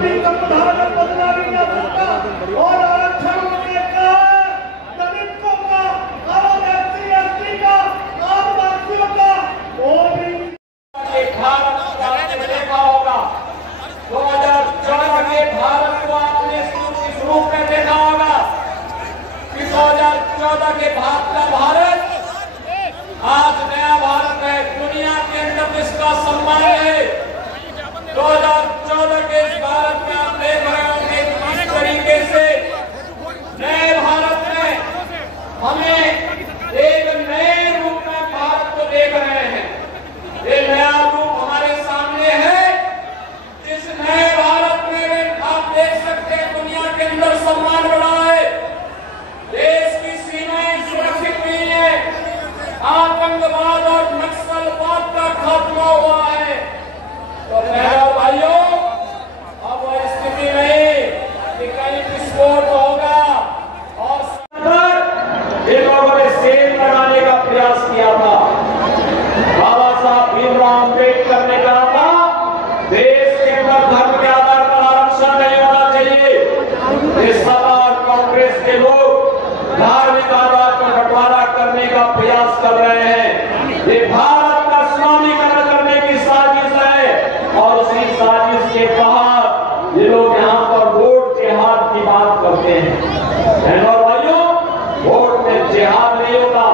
भी संविधान बदलावी और आरक्षण दलितों का और SC/ST का आदिवासियों का और भी भारत मिलेगा होगा। 2014 के भारत को आपने इस रूप में देखा होगा कि 2014 के भारत का भारत आज नया भारत है, दुनिया के अंदर जिसका सम्मान है। 2014 के इस भारत में आप देख रहे होंगे किस तरीके से नए भारत में हमें एक नए रूप में भारत को देख रहे हैं। ये नया रूप हमारे सामने है। जिस नए भारत में आप देख सकते हैं दुनिया के अंदर सम्मान बढ़ा है, देश की सीमाएं सुरक्षित हुई है, आतंकवाद और नक्सलवाद का खात्मा हुआ है। तो मेरे भाइयों, अब वह स्थिति नहीं कि कहीं विस्फोट होगा। और इन लोगों ने सेल लगाने का प्रयास किया था। बाबा साहब भीमराव अम्बेडकर ने कहा था देश के अंदर धर्म के आधार पर आरक्षण नहीं होना चाहिए। इस सभा और कांग्रेस के लोग धार्मिक आधार पर बंटवारा करने का प्रयास कर रहे हैं। ये भारत का इस्लामीकरण करने की साजिश है और उसी साजिश के बाहर ये लोग यहाँ पर वोट जिहाद की बात करते हैं। और भाइयों, वोट में जिहाद नहीं होता।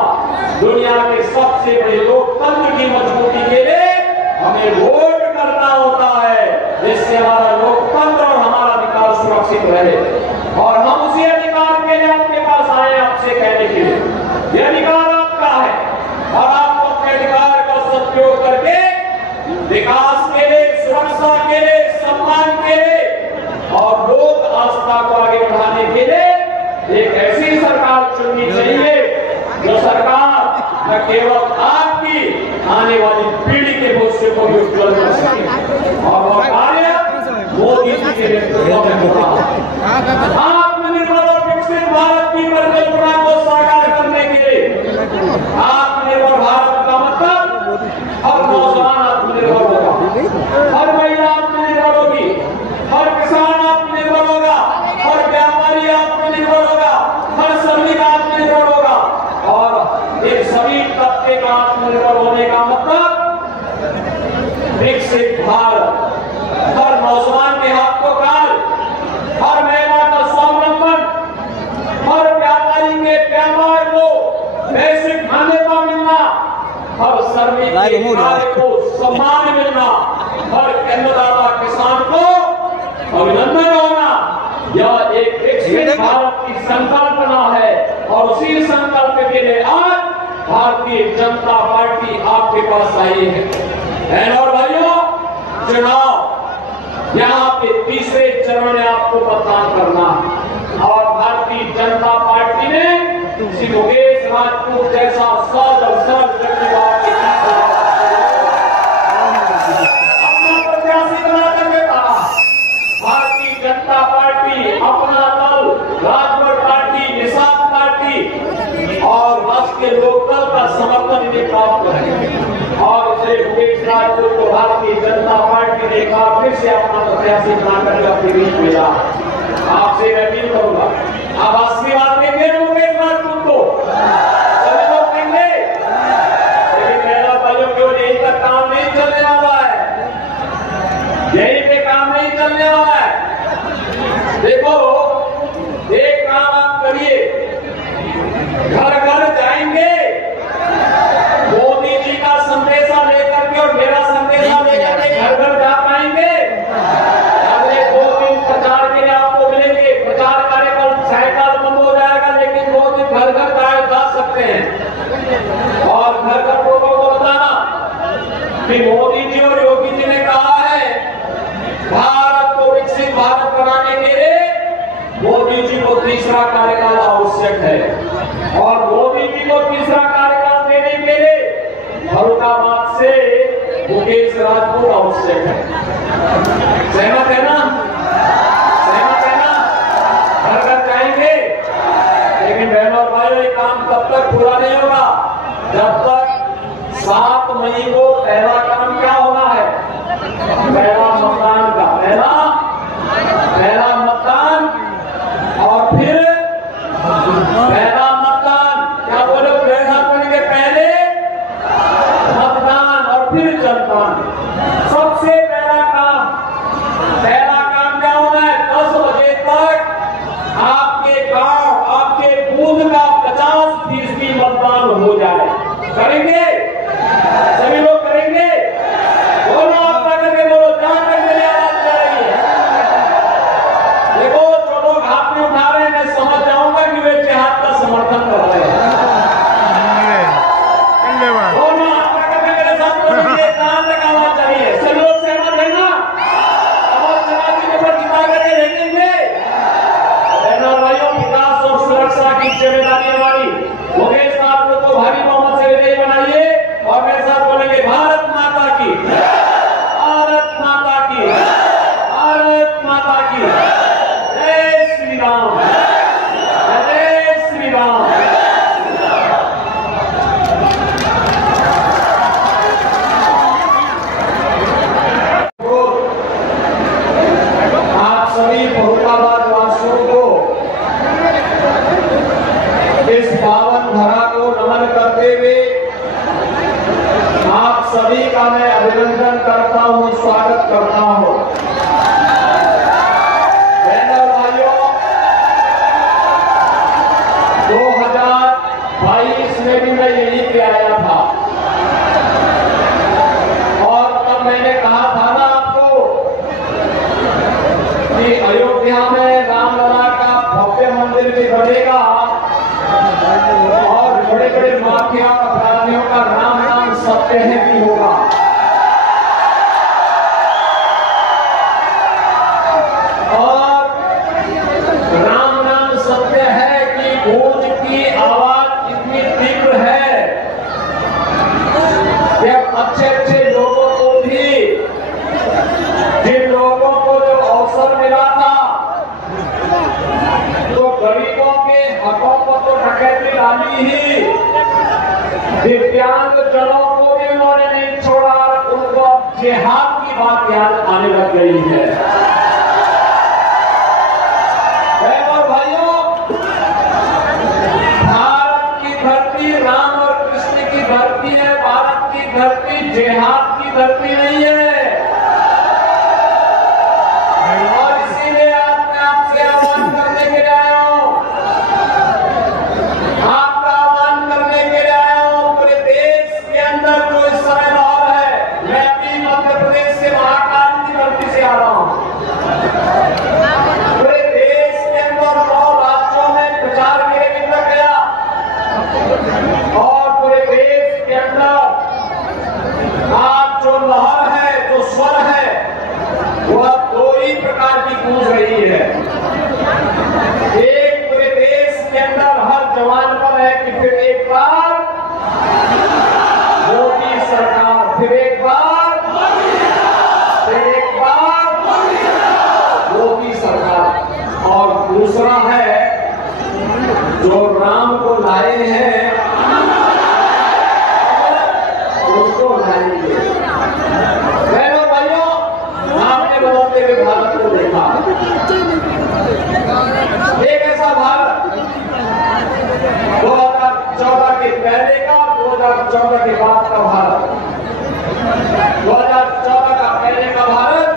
दुनिया के सबसे बड़े लोकतंत्र की मजबूती के लिए हमें वोट करना होता है, जिससे हमारा लोकतंत्र और हमारा अधिकार सुरक्षित रहे। और हम उसी अधिकार के लिए आपके पास आए आपसे कहने के लिए ये अधिकार आपका है और आप अपने अधिकार का सदुपयोग करके विकास के लिए, सुरक्षा के लिए, सम्मान के लिए और लोक आस्था को आगे बढ़ाने के लिए एक ऐसी सरकार चुननी चाहिए जो सरकार न केवल आपकी आने वाली पीढ़ी के भविष्य को भी उज्जवल कर सके। और वह कार्य मोदी जी के नेतृत्व में हो रहा है। आत्मनिर्भर और विकसित भारत की परिकल्पना को साकार करने के लिए आत्मनिर्भर भारत का मतलब हर नौजवान आत्मनिर्भर होगा, हर महिला आत्मनिर्भर होगी, हर किसान आत्मनिर्भर होगा, हर व्यापारी आत्मनिर्भर होगा, हर श्रमिक आत्मनिर्भर होगा। और एक सभी तबके का आत्मनिर्भर होने का मतलब विकसित भारत, हर नौजवान के हाथ को कार, हर महिला का स्वावलंबन, हर व्यापारी के व्यापार को बेसिक मान्यता मिलना, हर श्रमिक के कार्य को सम्मान मिलना, हर अन्नदाता किसान को अभिनंदन होना, यह एक विकसित भारत की संकल्पना है। और उसी संकल्प के लिए आज भारतीय जनता पार्टी आपके पास आई है। और भाइयों, चुनाव यहाँ पे तीसरे चरण में आपको मतदान करना है और भारतीय जनता पार्टी ने श्री मुकेश राजपूत जैसा सज और सरल व्यक्ति अपना प्रत्याशी बना करके कहा। भारतीय जनता पार्टी, अपना दल, राजभर पार्टी, निषाद पार्टी और राष्ट्रीय लोकदल का समर्थन इन्हें प्राप्त है। और श्री मुकेश राजपूत को भारतीय जनता पार्टी ने एक बार फिर से अपना प्रत्याशी बनाकर अपने बीच भेजा। आपसे अपील करूंगा, आप आशीर्वाद देंगे मुकेश राजपूत को, सभी लोग देंगे। लेकिन मेरा भाइयों केवल यही तक काम नहीं चलने वाला है, यही पे काम नहीं चलने वाला है। देखो, एक काम आप करिए, घर घर जाएंगे, मोदी जी का संदेशा लेकर के और मेरा संदेशा लेकर के घर घर जा पाएंगे। अगले 2 दिन प्रचार के लिए आपको मिलेंगे। प्रचार कार्यक्रम साइकिल बंद हो जाएगा, लेकिन 2 दिन घर घर जा सकते हैं और घर घर लोगों को बताना कि मोदी जी और योगी जी ने कहा है भारत को विकसित भारत बनाने के लिए मोदी जी को तीसरा कार्यकाल आवश्यक है और मोदी जी को तीसरा कार्यकाल देने के लिए फर्रुखाबाद से मुकेश राजपूत आवश्यक है। सहमत है ना? सहमत है ना? घर घर जाएंगे, लेकिन बहनों और भाइयों, ये काम तब तक पूरा नहीं होगा जब तक 7 मई को पहला काम क्या होना है? पहला मतदान का, पहला जिन लोगों को जो अवसर मिला था तो गरीबों के हकों को तो डकैती डाली ही, दिव्यांग जनों को भी उन्होंने नहीं छोड़ा। उनको जिहाद की बात याद आने लग गई है। और भाइयों, भारत की धरती राम और कृष्ण की धरती है। भारत की धरती जिहाद की धरती नहीं है। और इसीलिए आज मैं आपसे आह्वान करने के लिए आया हूं, आपका आह्वान करने के लिए आया हूं। पूरे देश के अंदर जो इस समय माहौल है, मैं अभी मध्य प्रदेश से महाकाल की धरती से आ रहा हूं। पूरे देश के अंदर 9 राज्यों में प्रचार के लिए निकल गया और पूरे देश के अंदर आज जो लहर है, जो स्वर है, वह 2 ही प्रकार की गूंज रही है। एक पूरे देश के अंदर हर जवान पर है कि फिर एक बार मोदी सरकार, फिर एक बार मोदी सरकार। और दूसरा है जो राम को लाए हैं उसको लाएंगे। बहनों भाइयों, आपने बदलते हुए भारत को देखा, एक ऐसा भारत 2014 के पहले का, 2014 के बाद का भारत। 2014 का पहले का भारत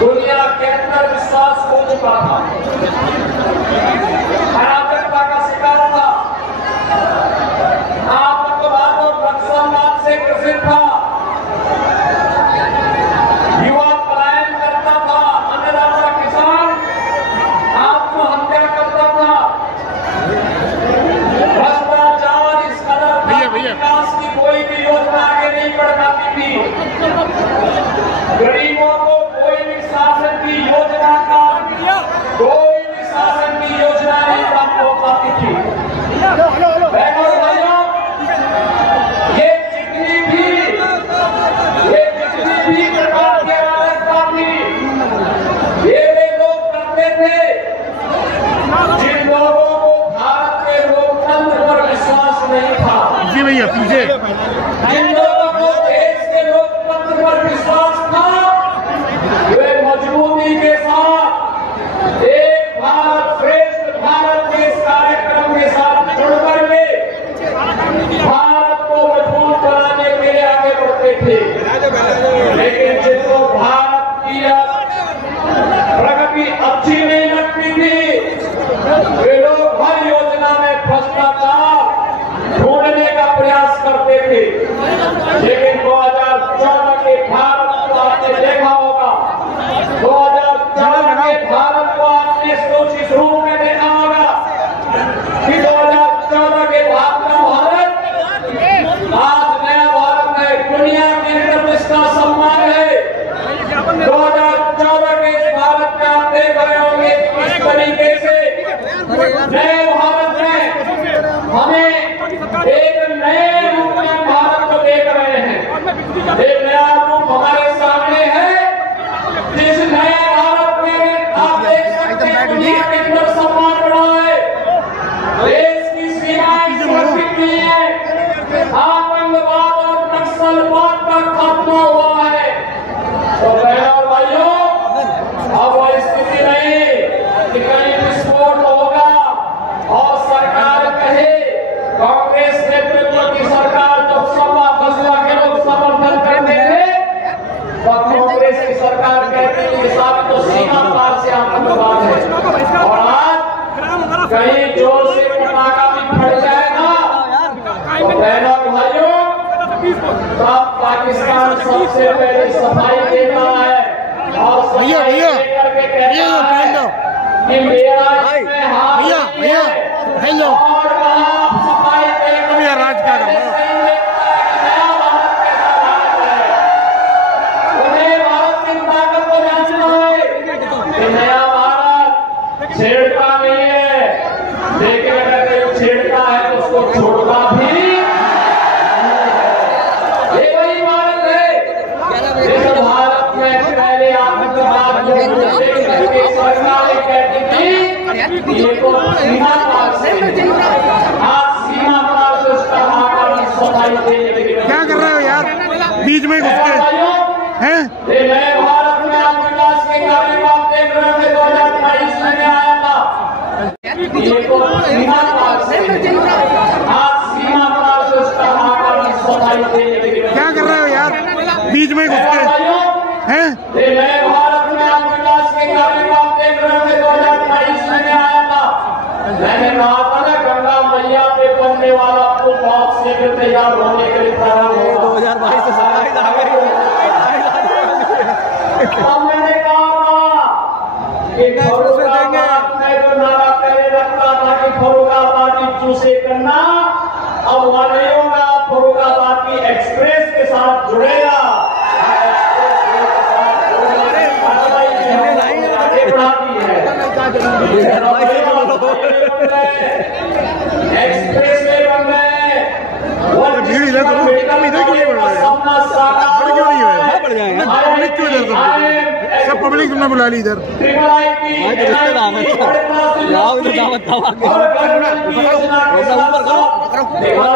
दुनिया के अंदर विश्वास हो चुका था, अराजकता का शिकार था, आतंकवाद और नक्सलवाद से ग्रसित था, युवा पलायन करता था, अन्नदाता किसान आत्महत्या करता था, भ्रष्टाचार इस कदर था, विकास की कोई भी योजना आगे नहीं बढ़ पाती थी, गरीबों को कोई भी शासन की योजना का कोई भी शासन की योजना नहीं प्राप्त हो पाती थी। बहनों भाइयों, ये जितनी भी प्रकार की अराजकता थी, ये वे लोग करते थे जिन लोगों को भारत के लोकतंत्र पर विश्वास नहीं था। जी भैया पीछे। जिन लोगों को देश के लोकतंत्र पर विश्वास था, वे मजबूती के साथ एक भारत श्रेष्ठ भारत के इस कार्यक्रम के साथ जुड़कर के भारत को मजबूत बनाने के लिए आगे बढ़ते थे। लेकिन जिनको भारत की प्रगति अच्छी नहीं लगती थी, वे लोग हर योजना में भ्रष्टाचार ढूंढने का प्रयास करते थे। लेकिन 2014 के भारत को आपने देखा होगा, 2014 के भारत को आपने सोची शुरू में देखा होगा कि 2014 के भारत का भारत आज नया भारत है, दुनिया के अंदर इसका सम्मान है। 2014 के इस भारत में आप देख रहे होंगे किस तरीके से नए भारत में हमें एक नए रूप में भारत को देख रहे हैं। एक नया रूप हमारे सामने है, जिस नए भारत में आप देख सकते हैं दुनिया के अंदर सम्मान बढ़ा है, देश की सीमाएं सुरक्षित नहीं है, आतंकवाद और नक्सलवाद का खात्मा हुआ है। तो बहनों और भाइयों, अब वह स्थिति नहीं कि कहीं विस्फोट होगा और सरकार कहे, कांग्रेस नेतृत्व की सरकार जब सपा बसपा के लोग समर्थन करते थे, तो कांग्रेस की सरकार कहती है कि साहब तो सीमा पार से आतंकवाद है। और आज कहीं जोर से पटाखा भी फट जाएगा तो बहनों भाइयों, तब पाकिस्तान सबसे पहले सफाई देता है और सफाई देकर के कहता है कि मेरा इसमें हाथ नहीं है। और आप सफाई देकर राज का नया भारत कैसा भारत है, उन्हें भारत की ताकत को जानना है कि नया भारत छेड़ता नहीं है, लेकिन अगर कोई छेड़ता है तो उसको छोड़ता भी ये वही भारत है जिस भारत ये तो सीमा पार से आज सीमा पार से उसका आकर सफाई देने के लिए क्या कर रहे हो यार बीच में घुस के हैं? नए भारत में आप विकास के कार्य को आप देख रहे हैं 2022 में आया था। ये तो सीमा पार से आज सीमा पार से उसका आकर सफाई देने के लिए क्या कर रहे हो यार बीच में घुस के हैं? नए भारत में आप विकास के कार्य को आप देख रहे हैं 2022 में आया था। मैंने कहा था ना गंगा मैया पे बनने वाला आपको बहुत शीघ्र तैयार होने के लिए प्रारंभ होगा। 2022 से 27 आ गई। अब मैंने कहा था कि फर्रुखाबाद में जो नारा पहले रखता था कि फर्रुखाबाद की चूसे करना, अब वहां नहीं होगा। फर्रुखाबाद की एक्सप्रेस के साथ जुड़ेगा। एक्सप्रेस वे बन गए। भीड़ इधर करो, हम इधर क्यों नहीं बढ़ रहे हैं? बढ़ क्यों नहीं है? बढ़ जाएगा पब्लिक क्यों इधर कर? सब पब्लिक तुमने बुला ली इधर।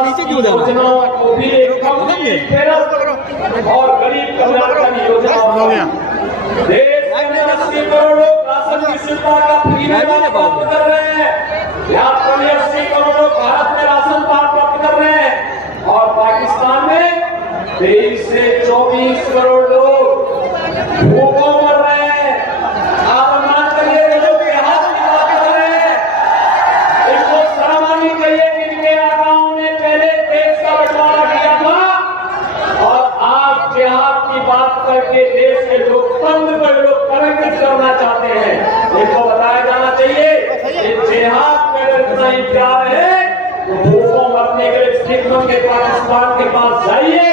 नीचे क्यों जा और गरीब कल्याण योजना हो गया। देश में 80 करोड़ लोग राशन की सुविधा का फ्री में प्राप्त कर रहे हैं। 80 करोड़ लोग भारत में राशन प्राप्त कर रहे हैं और पाकिस्तान में 23 से 24 करोड़ लोग भूखों मर रहे हैं। आप अनुमान करिए लोगों के हाथ की बात कर रहे हैं। इनको शर्म आनी चाहिए कि इनके आकाओं ने पहले देश का बंटवारा किया था और आज जिहाद की बात करके देश के लोकतंत्र को लोग कलंकित करना चाहते हैं। इनको बताया जाना चाहिए कि जिहाद में अगर इतना ही प्यार है तो भूखों मरने के लिए सिखों के पाकिस्तान के पास जाइए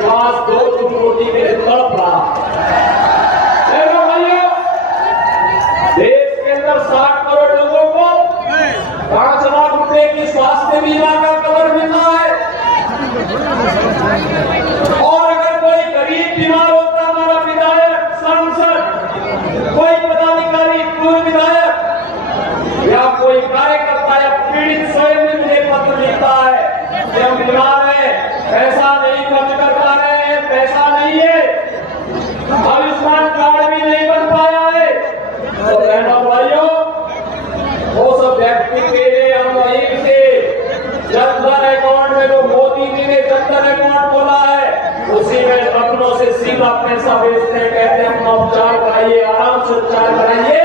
जो आज 2 टूक रोटी के लिए तड़प रहा। भाइयों, देश के अंदर 60 करोड़ लोगों को 5 लाख रुपए की स्वास्थ्य बीमा का कवर मिल रहा है और अगर कोई गरीब बीमार होता, हमारा विधायक, सांसद, कोई पदाधिकारी, पूर्व विधायक या कोई कार्यकर्ता या पीड़ित स्वयं भी मुझे पत्र लिखता है कि हम बीमार हैं, पैसा नहीं खर्च कर पा रहे हैं, पैसा नहीं है, आयुष्मान कार्ड भी नहीं बन पाया है, तो बहनों भाइयों, वो सब व्यक्ति के लिए हम वहीं से जनधन अकाउंट में जो मोदी जी ने जनधन अकाउंट खोला है उसी में लखनऊ से सीधा पैसा भेजते हैं। कहते हैं अपना उपचार कराइए, आराम से उपचार कराइए,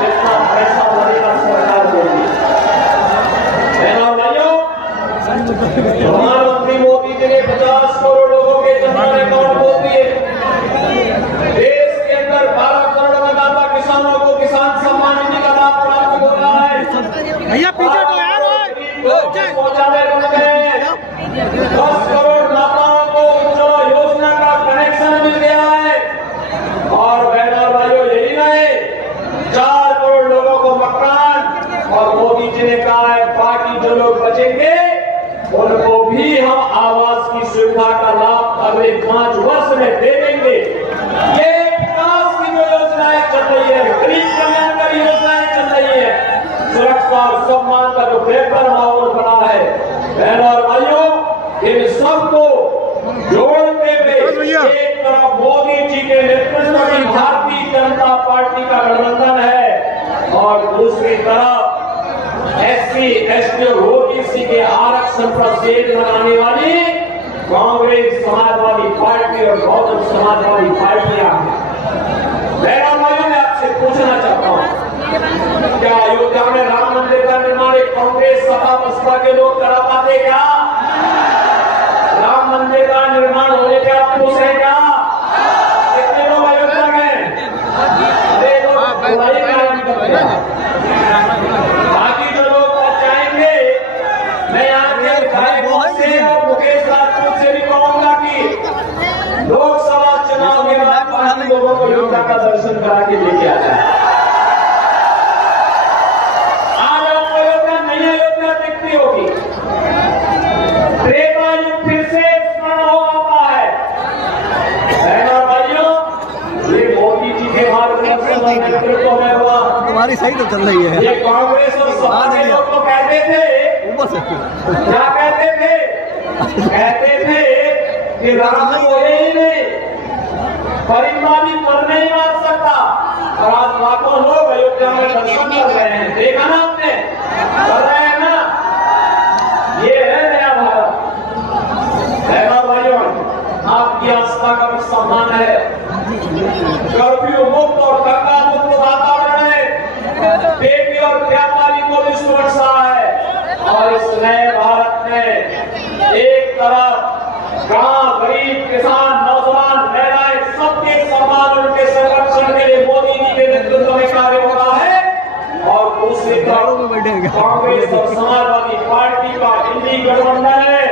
जितना पैसा बनेगा सरकार देगी। भाइयों, प्रधानमंत्री मोदी जी ने 50 करोड़ लोगों के जनधन अकाउंट खोल दिए। देश के अंदर 12 करोड़ मतदाता किसानों को किसान सम्मान निधि का लाभ प्राप्त हो रहा है। भैया पीछे तो यार 10 करोड़ माताओं को उज्ज्वला योजना का कनेक्शन मिल गया है और बहनों भाइयों यही नहीं 4 करोड़ लोगों को मकान और मोदी जी ने कहा है बाकी जो लोग बचेंगे उनको भी हम आवास की सुविधा का लाभ अगले 5 वर्ष में दे देंगे। ये विकास की जो योजनाएं चल रही है, गरीब कल्याणकारी योजनाएं चल रही है, सुरक्षा और सम्मान का जो बेहतर माहौल बना है। बहनों और भाइयों, इन सबको जोड़ते हुए एक तरफ मोदी जी के नेतृत्व में भारतीय जनता पार्टी का गठबंधन है और दूसरी तरफ SC, ST और OBC के आरक्षण पर सेल लगाने वाली कांग्रेस, समाजवादी पार्टी और बहुजन समाजवादी पार्टियां हैं। बहनों भाइयों, मैं आपसे पूछना चाहता हूं, क्या अयोध्या में राम मंदिर का निर्माण एक कांग्रेस, सपा, बसपा के लोग करा पाते क्या? राम मंदिर का निर्माण होने के आप खुश हैं क्या? कितने लोग अयोध्या में? देखो बाकी जो लोग बचाएंगे, मैं यहाँ के विधायकों से और मुकेश राजपूत से भी कहूंगा कि लोकसभा चुनाव के बाद पार्टी लोगों को अयोध्या का दर्शन करा के लेके आ जाए। आज आपको अयोध्या नहीं, अयोध्या दिखती होगी। त्रेता युग फिर से स्मरण हो आता है। बहनों भाइयों, ये मोदी जी के मार्गदर्शन और नेतृत्व में हुआ हमारी सही तो चल रही है। ये कांग्रेस और सपा के लोग तो कहते थे, ऊपर से क्या कहते थे? कहते थे कि राम बोले ही नहीं, परिंदा भी पर नहीं मार सकता। और आज लाखों लोग अयोध्या में दर्शन कर रहे हैं, देखा ना आपने? कर रहे हैं ना? ये है नया भारत। भाइयों, आपकी आस्था का भी सम्मान है। कर्फ्यू मुक्त और दंगा मुक्त वातावरण है। बेटी और व्यापारी को भी सुरक्षा है। और इस नए भारत में एक तरफ गांव, गरीब, किसान, नौजवान, महिलाएं, सबके सम्मान, उनके संरक्षण के लिए मोदी जी के नेतृत्व में कार्य हो रहा है। और दूसरी तरफ कांग्रेस और समाजवादी पार्टी का इंडी गठबंधन है,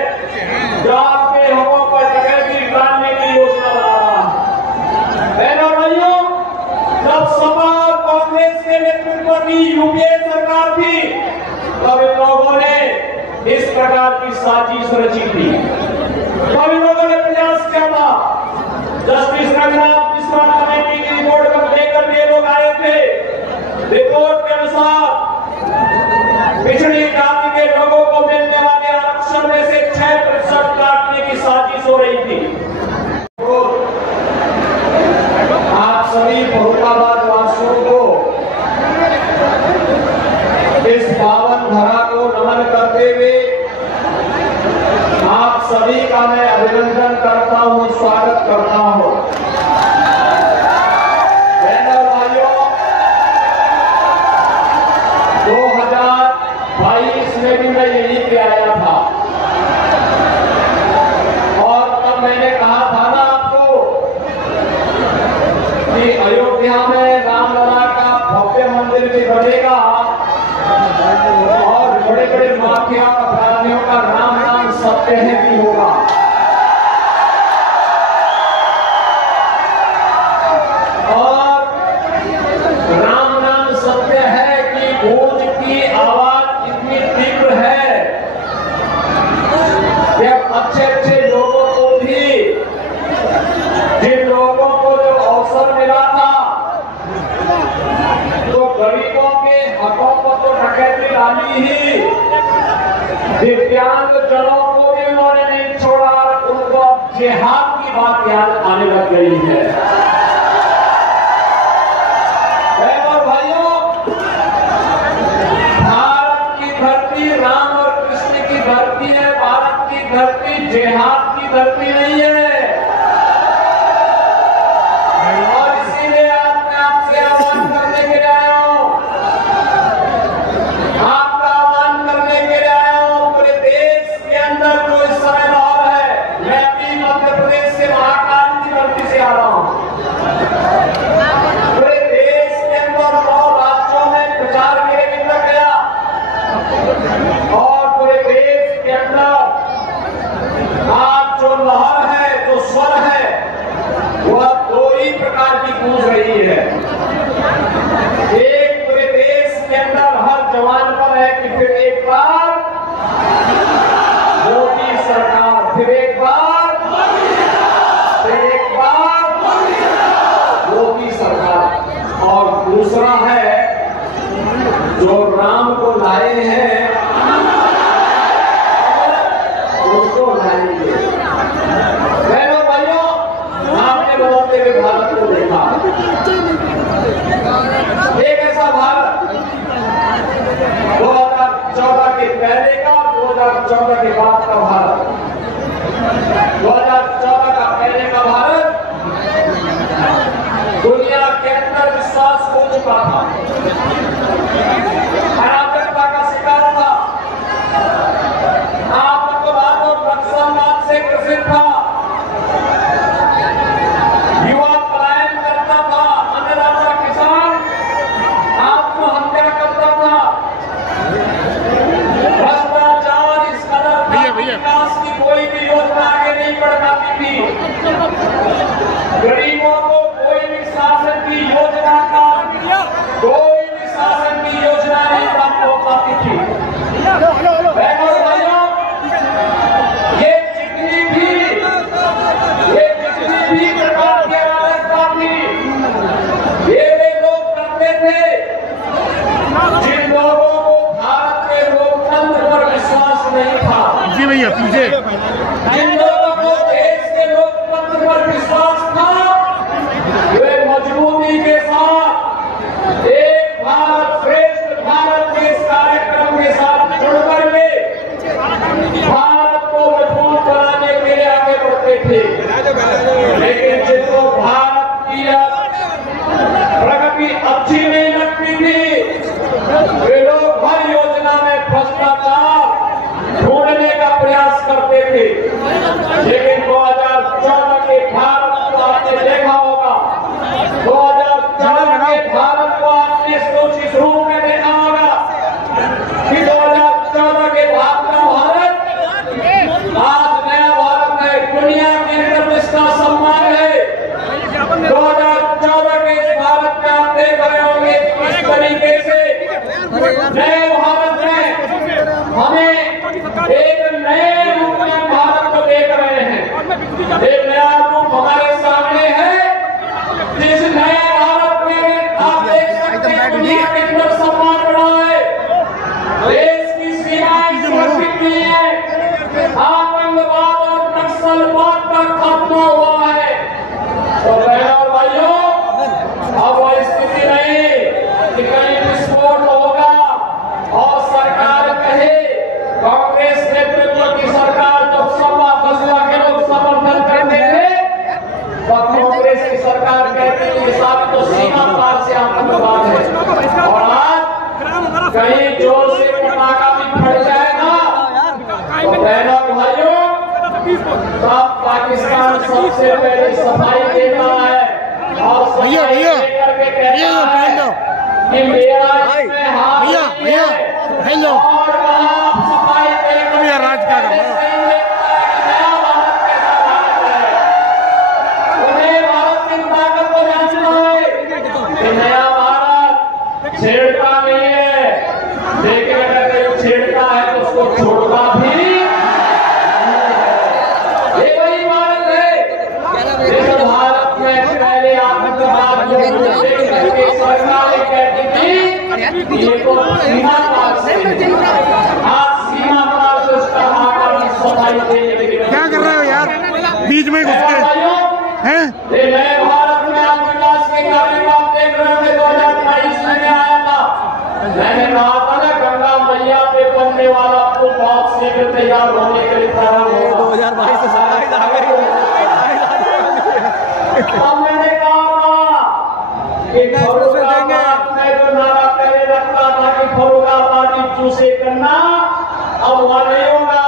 जो आपके हकों पर डकैती डालने की योजना बना रहा है। बहनों भाइयों, जब सपा और कांग्रेस के नेतृत्व की यूपीए सरकार थी, तब इन लोगों ने इस प्रकार की साजिश रची थी। तब इन लोगों ने प्रयास किया था। जस्टिस रघुनाथ मिश्रा कमेटी की रिपोर्ट को लेकर ये लोग आए थे। रिपोर्ट के अनुसार पिछड़ी जाति के लोगों को मिलने वाले आरक्षण में से 6% काटने की साजिश हो रही थी। आप सभी फरुखाबाद वासियों को इस पावन धरा को नमन करते हुए आप सभी का मैं अभिनंदन करता हूं, स्वागत करता हूं। बहनों भाइयों, 2022 में भी मैं यहीं पे आया था और तब मैंने कहा था ना आपको कि अयोध्या में रामलला का भव्य मंदिर भी बनेगा और बड़े बड़े माफिया अपराधियों का राम नाम सत्य है भी होगा। और राम नाम सत्य है कि गूंज की आवाज इतनी तीव्र है कि अच्छे अच्छे लोगों को भी, जिन लोगों को जो अवसर मिला था, तो गरीबों के हकों को तो डकैती डाली ही, दिव्यांग जनों को भी उन्होंने नहीं छोड़ा। उनको अब जिहाद की बात याद आने लग गई है। और भाइयों, भारत की धरती राम और कृष्ण की धरती है। भारत की धरती जिहाद की धरती नहीं है। और इसीलिए आज मैं आपसे आह्वान करने के लिए आया हूं, आपका आह्वान करने के लिए आया हूं। पूरे देश के अंदर जो इस समय माहौल है, मैं अभी मध्य प्रदेश से महाकाल की धरती से आ रहा हूं। पूरे देश के अंदर 9 राज्यों में प्रचार मेरे भी लग गया और पूरे देश के अंदर आज जो लहर है, जो स्वर है, वह 2 ही प्रकार की गूंज रही है। एक पूरे देश के अंदर हर जवान पर है कि फिर एक बार मोदी सरकार, फिर एक बार, फिर एक बार मोदी सरकार। और दूसरा है जो राम को लाए हैं उसको लाएंगे। बहनों भाइयों, आपने बदलते हुए भारत को देखा, एक ऐसा भारत 2014 के पहले का, 2014 के बाद का भारत। 2014 का पहले का भारत दुनिया के अंदर विश्वास हो चुका था, अराजकता का शिकार था, आतंकवाद और नक्सलवाद से ग्रसित था, युवा पलायन करता था, अन्नदाता किसान आत्महत्या करता था, भ्रष्टाचार इस कदर था, विकास की कोई भी योजना आगे नहीं बढ़ पाती थी, गरीबों को कोई भी शासन की योजना का प्रगति अच्छी नहीं लगती थी, वे लोग हर योजना में भ्रष्टाचार ढूंढने का प्रयास करते थे। लेकिन 2014 के भारत को आपने देखा होगा, 2014 के भारत को आपने सोचित रूप में देखा होगा कि 2014 के भारत का भारत आज नया भारत है, दुनिया के अंदर इसका सम्मान है। 2014 के इस भारत में आप देख रहे होंगे किस तरीके से नए भारत में हमें एक नए रूप में भारत को देख रहे हैं। एक नया रूप हमारे सामने है, जिस नए भारत में आप देख सकते हैं दुनिया के अंदर सम्मान बढ़ा है, देश की सीमाएं सुरक्षित नहीं है, आतंकवाद और नक्सलवाद का खात्मा हुआ है। तो बहनों और भाइयों, अब वो स्थिति नहीं कि कहीं विस्फोट होगा और सरकार कहे, कांग्रेस नेतृत्व की सरकार जब 1.25 लाख के लोग समर्थन करते थे, तो कांग्रेस की सरकार कहती है कि साहब तो सीमा पार से आतंकवाद है, और आज कहीं जोर से पटाखा भी फट जाएगा तो बहनों और भाइयों, तब पाकिस्तान सबसे पहले सफाई देता है और सफाई करके कहता है कि मेरा इसमें हाथ नहीं है, और वहाँ आप सफाई देकर राज का नया भारत कैसा भारत है, उन्हें भारत की ताकत को जानना है कि नया भारत छेड़ता नहीं है, लेकिन अगर कोई छेड़ता है तो उसको छोड़ता भी भारत में पहले आतंकवाद सरकार कहती थी ये तो सीमा पार से, आज सीमा पार से उसका आकर सफाई देने के लिए क्या कर रहे हो यार, बीच में घुस के हैं? नए भारत में आप विकास के कार्य आप देख रहे थे। 2022 में आया था, मैंने कहा था ना गंगा मैया पे बनने वाला पुल बहुत शीघ्र तैयार होने के लिए प्रारंभ होगा। 2022 से 27 आ गई। अब मैंने कहा था कि फर्रुखाबाद में जो नारा पहले रखता था कि फर्रुखाबादी चूसे करना, अब वहां नहीं होगा।